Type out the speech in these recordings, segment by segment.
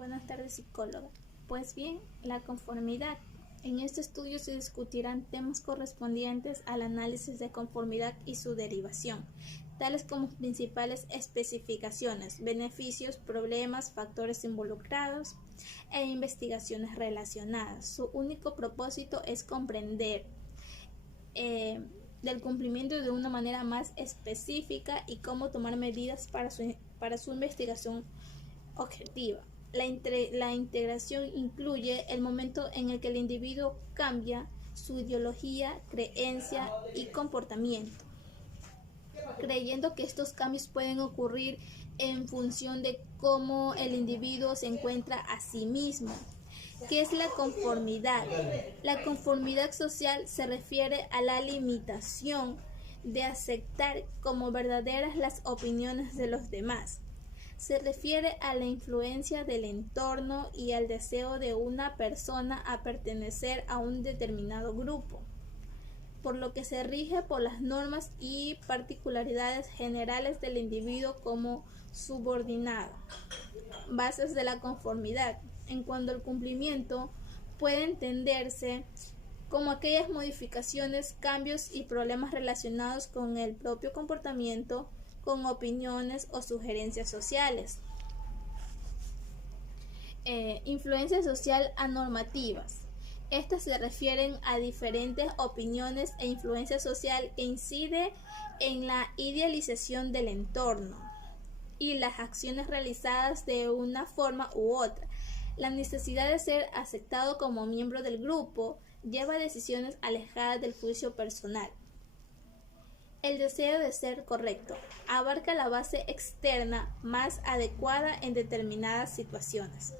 Buenas tardes, psicóloga. Pues bien, la conformidad. En este estudio se discutirán temas correspondientes al análisis de conformidad y su derivación, tales como principales especificaciones, beneficios, problemas, factores involucrados e investigaciones relacionadas. Su único propósito es comprender del cumplimiento de una manera más específica y cómo tomar medidas para su investigación objetiva. La integración incluye el momento en el que el individuo cambia su ideología, creencia y comportamiento, creyendo que estos cambios pueden ocurrir en función de cómo el individuo se encuentra a sí mismo. ¿Qué es la conformidad? La conformidad social se refiere a la limitación de aceptar como verdaderas las opiniones de los demás. Se refiere a la influencia del entorno y al deseo de una persona a pertenecer a un determinado grupo, por lo que se rige por las normas y particularidades generales del individuo como subordinado. Bases de la conformidad. En cuanto al cumplimiento, puede entenderse como aquellas modificaciones, cambios y problemas relacionados con el propio comportamiento, con opiniones o sugerencias sociales. Influencia social anormativas. Estas se refieren a diferentes opiniones e influencia social que incide en la idealización del entorno y las acciones realizadas de una forma u otra. La necesidad de ser aceptado como miembro del grupo lleva a decisiones alejadas del juicio personal. El deseo de ser correcto abarca la base externa más adecuada en determinadas situaciones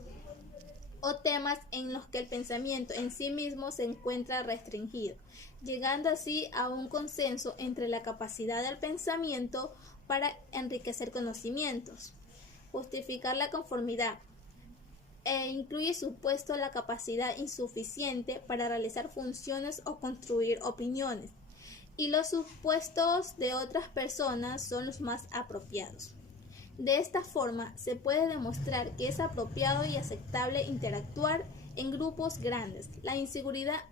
o temas en los que el pensamiento en sí mismo se encuentra restringido, llegando así a un consenso entre la capacidad del pensamiento para enriquecer conocimientos. Justificar la conformidad incluye supuesto la capacidad insuficiente para realizar funciones o construir opiniones, y los supuestos de otras personas son los más apropiados. De esta forma, se puede demostrar que es apropiado y aceptable interactuar en grupos grandes. La inseguridad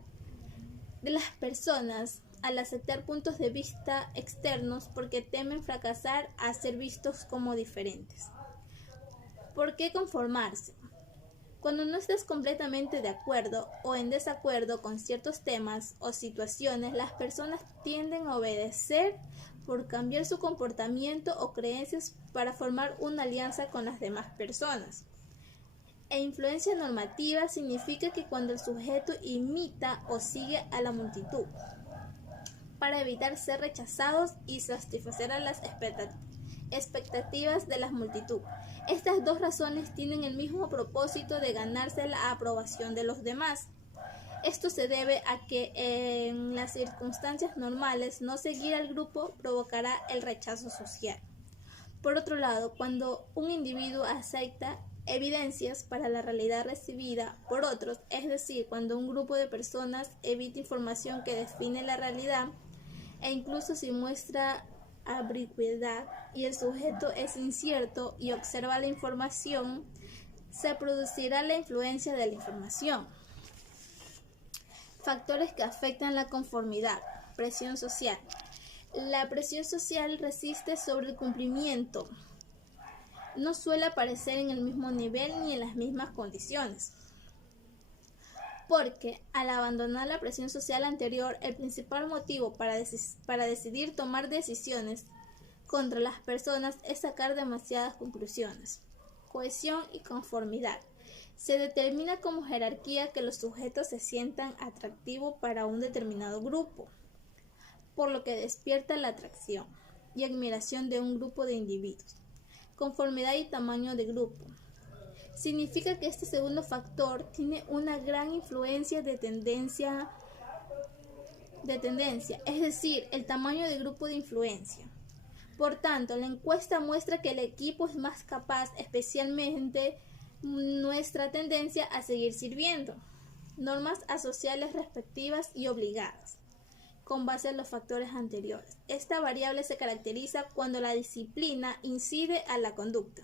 de las personas al aceptar puntos de vista externos porque temen fracasar a ser vistos como diferentes. ¿Por qué conformarse? Cuando no estás completamente de acuerdo o en desacuerdo con ciertos temas o situaciones, las personas tienden a obedecer por cambiar su comportamiento o creencias para formar una alianza con las demás personas. E influencia normativa significa que cuando el sujeto imita o sigue a la multitud para evitar ser rechazados y satisfacer a las expectativas de la multitud. Estas dos razones tienen el mismo propósito de ganarse la aprobación de los demás. Esto se debe a que en las circunstancias normales no seguir al grupo provocará el rechazo social. Por otro lado, cuando un individuo acepta evidencias para la realidad recibida por otros, es decir, cuando un grupo de personas evita información que define la realidad e incluso si muestra ambigüedad y el sujeto es incierto y observa la información, se producirá la influencia de la información. Factores que afectan la conformidad. Presión social. La presión social resiste sobre el cumplimiento. No suele aparecer en el mismo nivel ni en las mismas condiciones, porque al abandonar la presión social anterior, el principal motivo para decidir tomar decisiones contra las personas es sacar demasiadas conclusiones. Cohesión y conformidad. Se determina como jerarquía que los sujetos se sientan atractivos para un determinado grupo, por lo que despierta la atracción y admiración de un grupo de individuos. Conformidad y tamaño de grupo. Significa que este segundo factor tiene una gran influencia de tendencia, es decir, el tamaño de grupo de influencia. Por tanto, la encuesta muestra que el equipo es más capaz, especialmente nuestra tendencia a seguir sirviendo. Normas asociales respectivas y obligadas, con base en los factores anteriores. Esta variable se caracteriza cuando la disciplina incide a la conducta.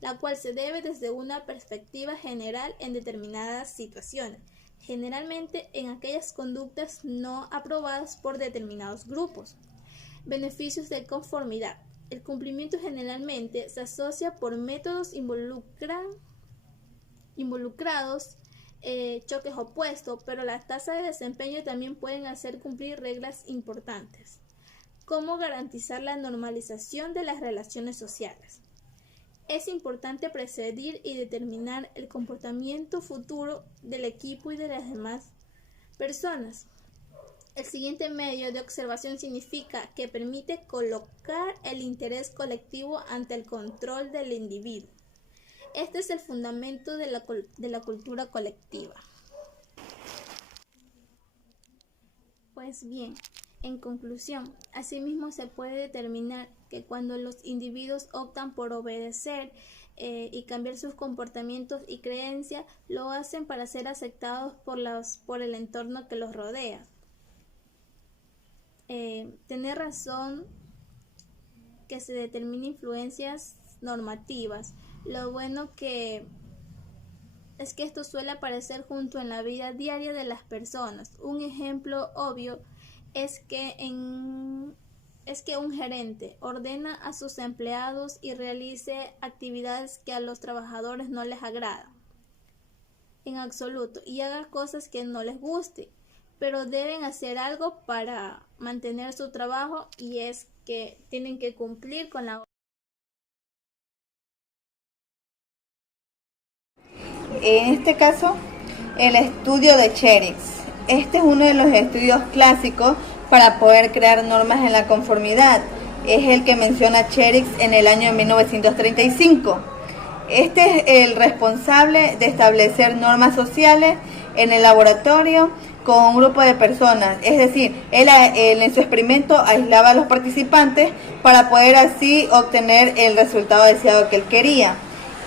la cual se debe desde una perspectiva general en determinadas situaciones, generalmente en aquellas conductas no aprobadas por determinados grupos. Beneficios de conformidad. El cumplimiento generalmente se asocia por métodos involucrados, choques opuestos, pero las tasas de desempeño también pueden hacer cumplir reglas importantes. ¿Cómo garantizar la normalización de las relaciones sociales? Es importante precedir y determinar el comportamiento futuro del equipo y de las demás personas. El siguiente medio de observación significa que permite colocar el interés colectivo ante el control del individuo. Este es el fundamento de la cultura colectiva. Pues bien, en conclusión, asimismo se puede determinar que cuando los individuos optan por obedecer y cambiar sus comportamientos y creencias, lo hacen para ser aceptados por el entorno que los rodea. Tener razón que se determinen influencias normativas. Lo bueno es que esto suele aparecer junto en la vida diaria de las personas. Un ejemplo obvio es que un gerente ordena a sus empleados y realice actividades que a los trabajadores no les agradan en absoluto y haga cosas que no les guste, pero deben hacer algo para mantener su trabajo, y es que tienen que cumplir con la. En este caso, el estudio de Cherix. Este es uno de los estudios clásicos para poder crear normas en la conformidad. Es el que menciona Cherix en el año 1935. Este es el responsable de establecer normas sociales en el laboratorio con un grupo de personas. Es decir, él en su experimento aislaba a los participantes para poder así obtener el resultado deseado que él quería.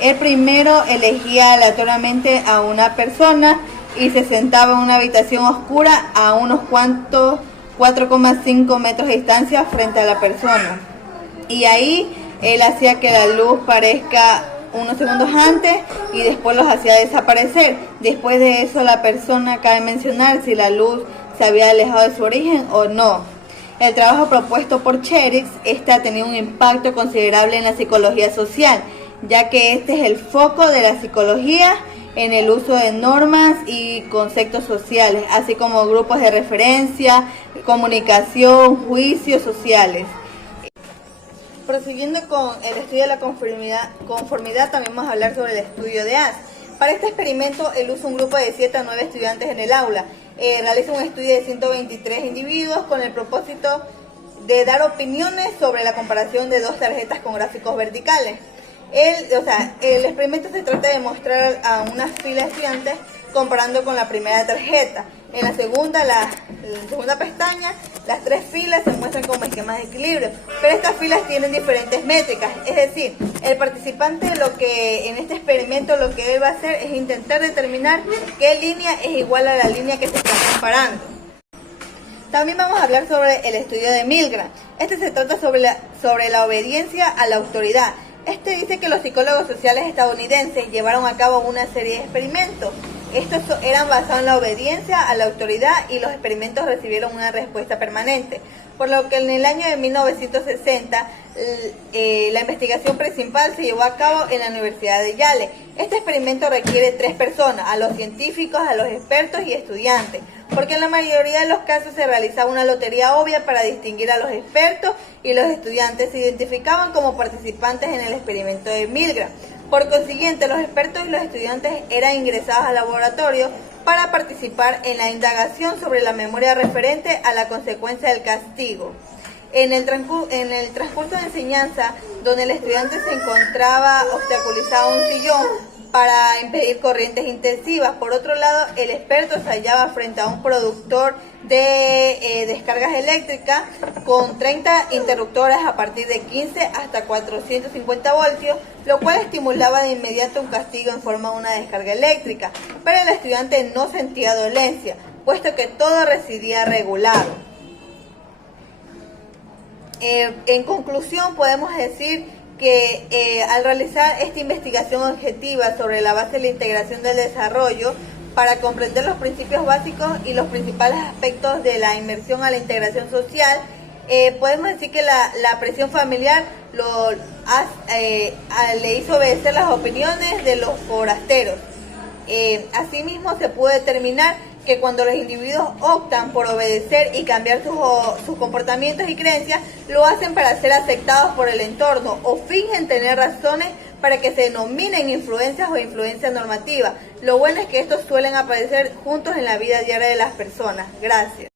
Él primero elegía aleatoriamente a una persona y se sentaba en una habitación oscura a unos 4,5 metros de distancia frente a la persona. Y ahí él hacía que la luz parezca unos segundos antes y después los hacía desaparecer. Después de eso, la persona, cabe mencionar si la luz se había alejado de su origen o no. El trabajo propuesto por Cherix ha tenido un impacto considerable en la psicología social, ya que este es el foco de la psicología en el uso de normas y conceptos sociales, así como grupos de referencia, comunicación, juicios sociales. Prosiguiendo con el estudio de la conformidad, también vamos a hablar sobre el estudio de AS. Para este experimento, él usa un grupo de 7 a 9 estudiantes en el aula. Realiza un estudio de 123 individuos con el propósito de dar opiniones sobre la comparación de dos tarjetas con gráficos verticales. El experimento se trata de mostrar a una fila de estudiantes comparando con la primera tarjeta. En la segunda pestaña, las tres filas se muestran como esquemas de equilibrio, pero estas filas tienen diferentes métricas. Es decir, el participante en este experimento lo que él va a hacer es intentar determinar qué línea es igual a la línea que se está comparando. También vamos a hablar sobre el estudio de Milgram. Este se trata sobre la obediencia a la autoridad. Este dice que los psicólogos sociales estadounidenses llevaron a cabo una serie de experimentos. Estos eran basados en la obediencia a la autoridad y los experimentos recibieron una respuesta permanente, por lo que en el año de 1960 la investigación principal se llevó a cabo en la Universidad de Yale. Este experimento requiere 3 personas, a los científicos, a los expertos y estudiantes, porque en la mayoría de los casos se realizaba una lotería obvia para distinguir a los expertos, y los estudiantes se identificaban como participantes en el experimento de Milgram. Por consiguiente, los expertos y los estudiantes eran ingresados al laboratorio para participar en la indagación sobre la memoria referente a la consecuencia del castigo. En el transcurso de enseñanza, donde el estudiante se encontraba obstaculizado a un sillón para impedir corrientes intensivas. Por otro lado, el experto se hallaba frente a un productor de descargas eléctricas con 30 interruptores a partir de 15 hasta 450 voltios, lo cual estimulaba de inmediato un castigo en forma de una descarga eléctrica. Pero el estudiante no sentía dolencia, puesto que todo residía regulado. En conclusión, podemos decir que al realizar esta investigación objetiva sobre la base de la integración del desarrollo, para comprender los principios básicos y los principales aspectos de la inmersión a la integración social, podemos decir que la presión familiar le hizo obedecer las opiniones de los forasteros. Asimismo, se puede determinar que cuando los individuos optan por obedecer y cambiar sus comportamientos y creencias, lo hacen para ser aceptados por el entorno o fingen tener razones para que se denominen influencias o influencia normativa. Lo bueno es que estos suelen aparecer juntos en la vida diaria de las personas. Gracias.